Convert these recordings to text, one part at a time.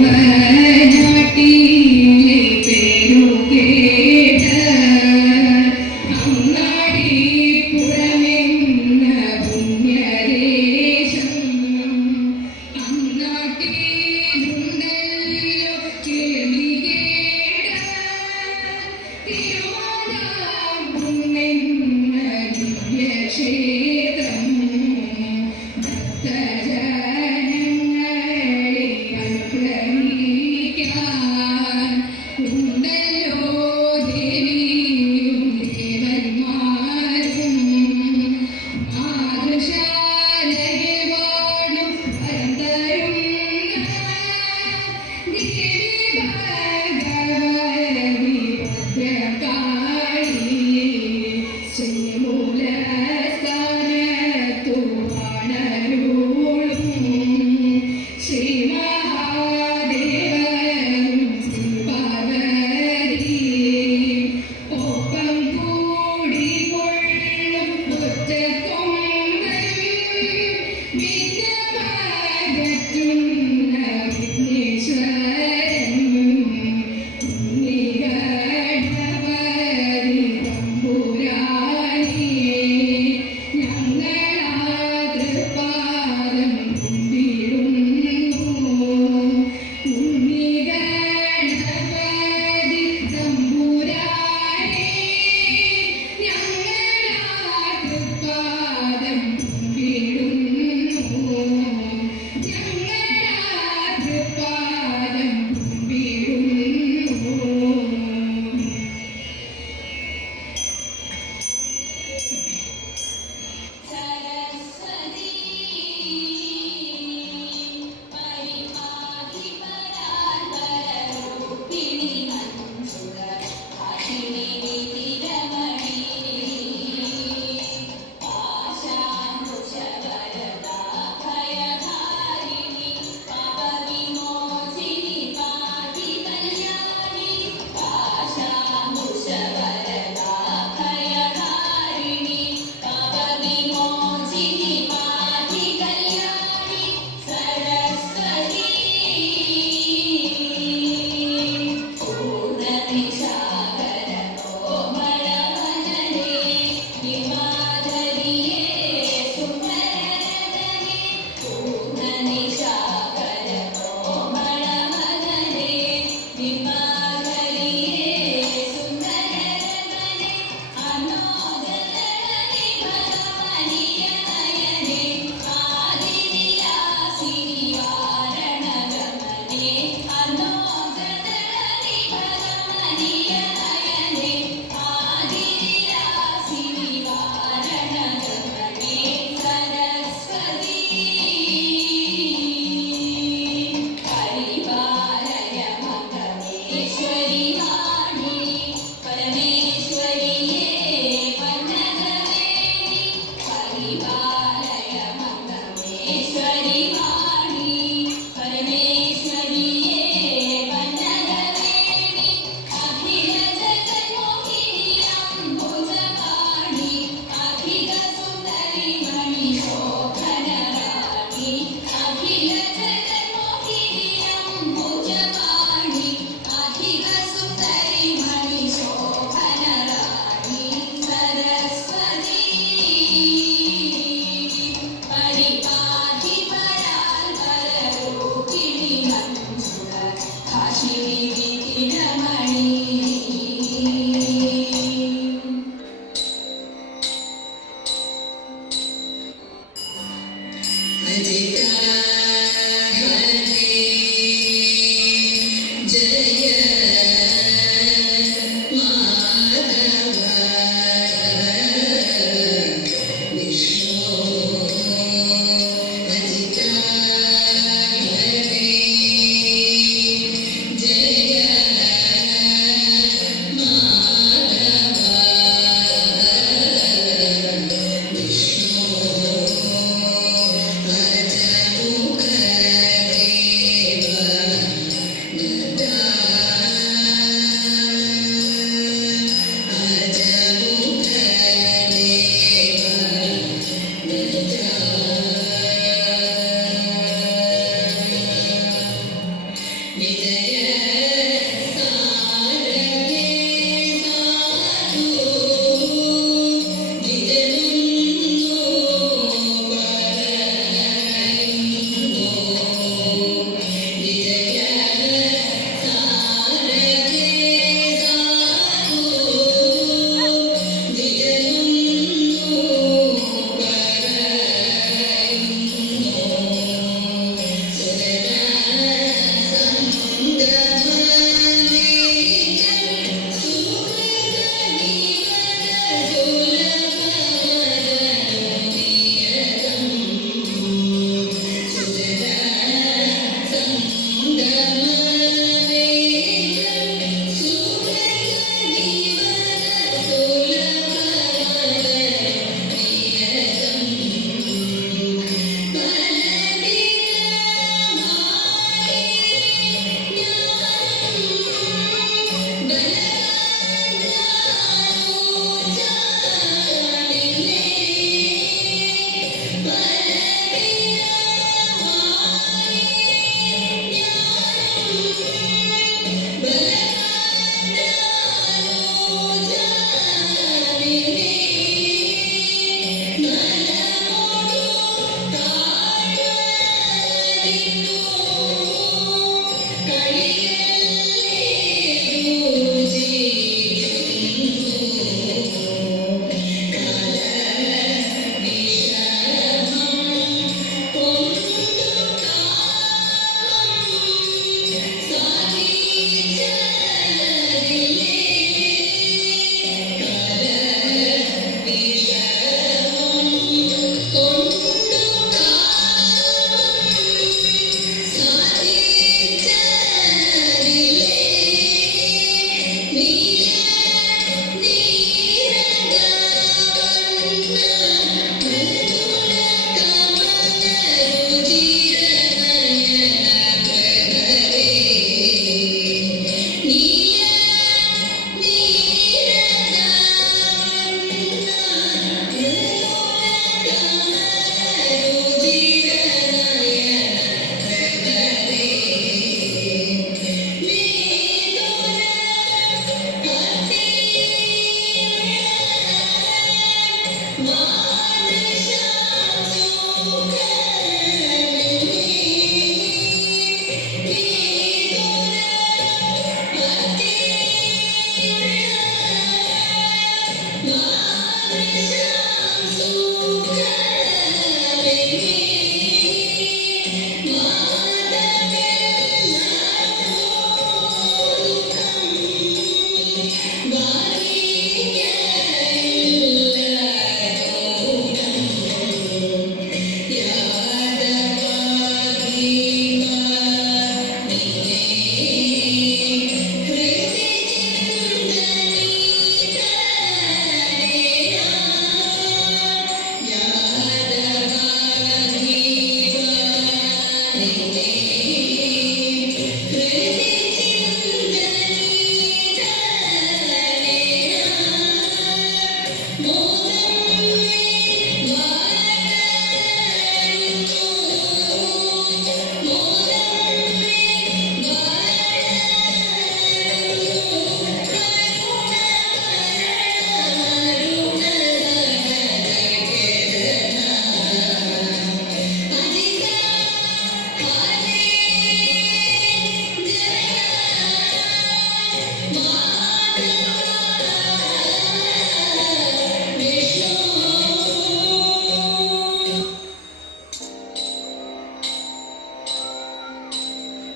मैं हटी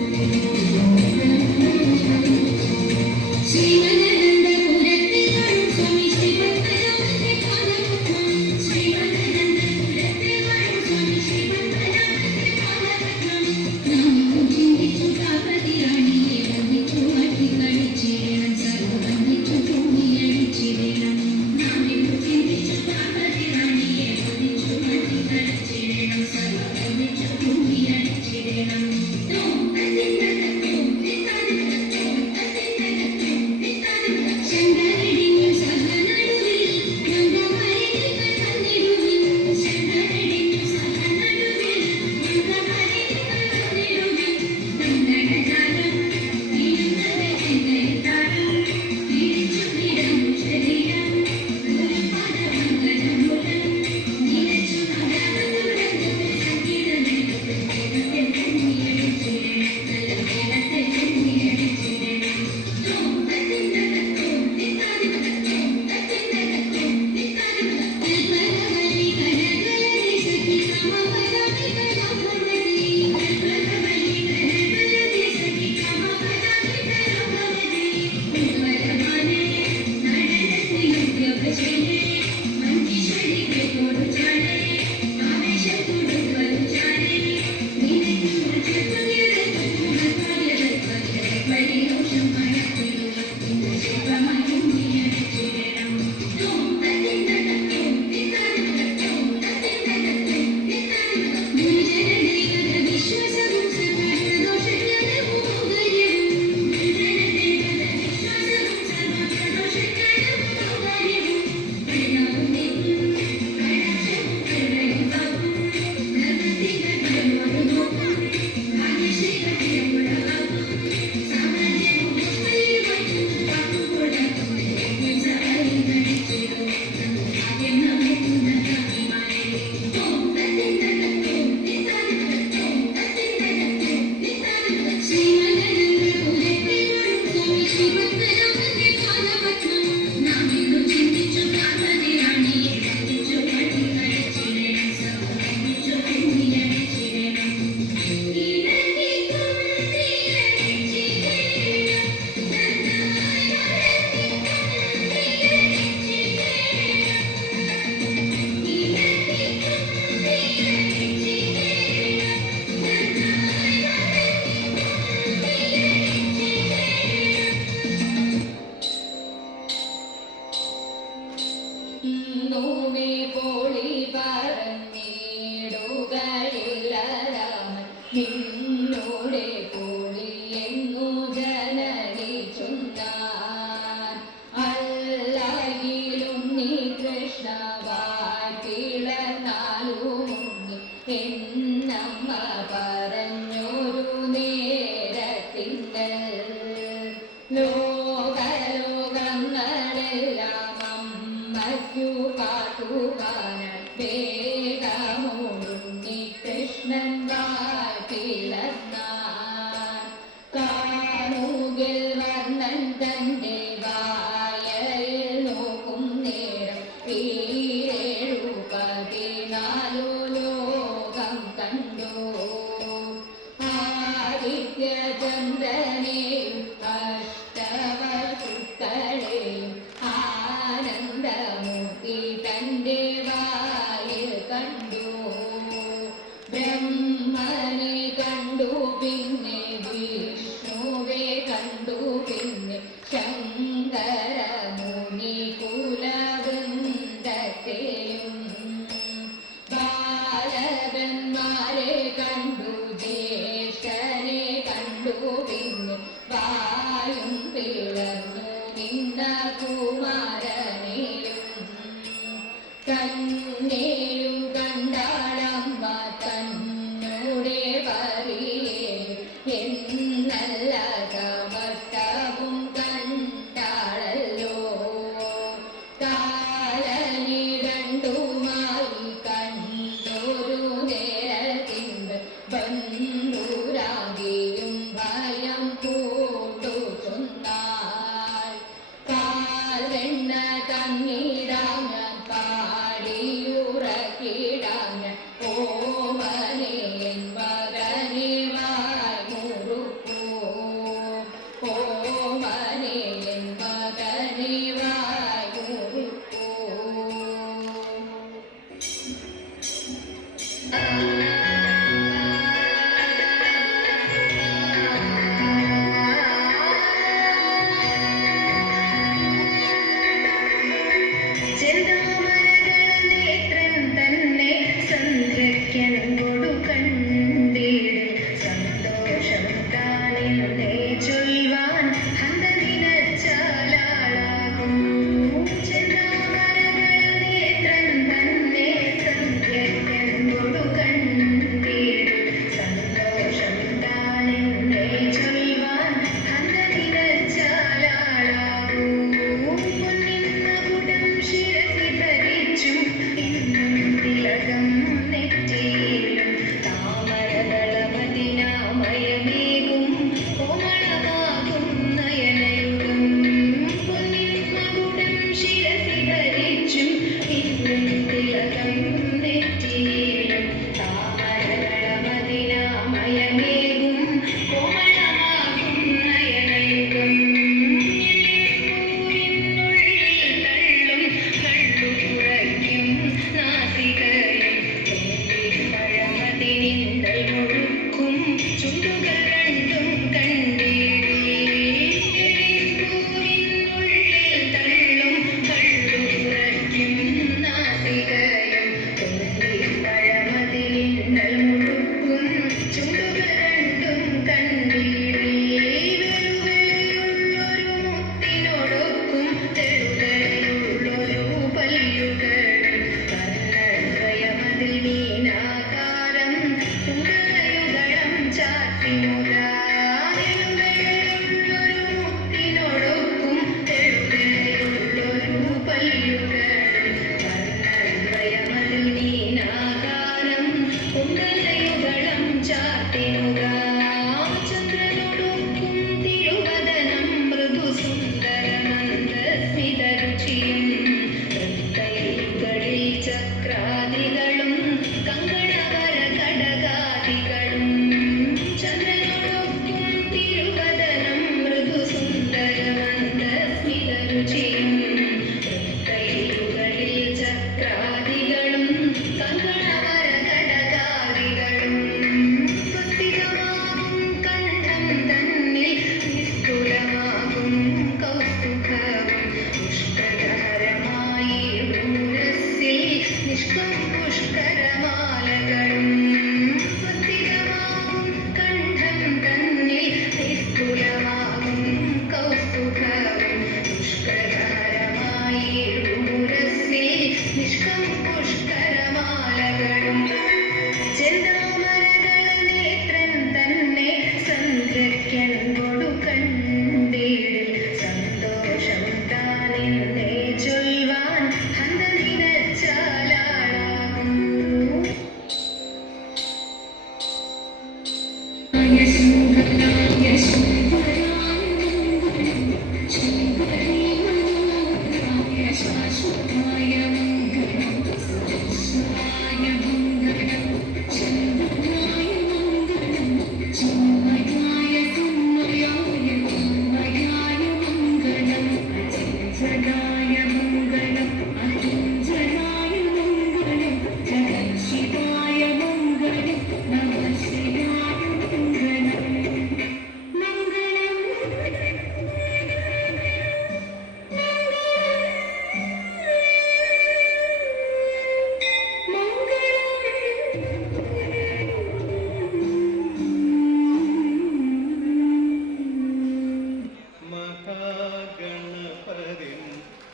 Música God.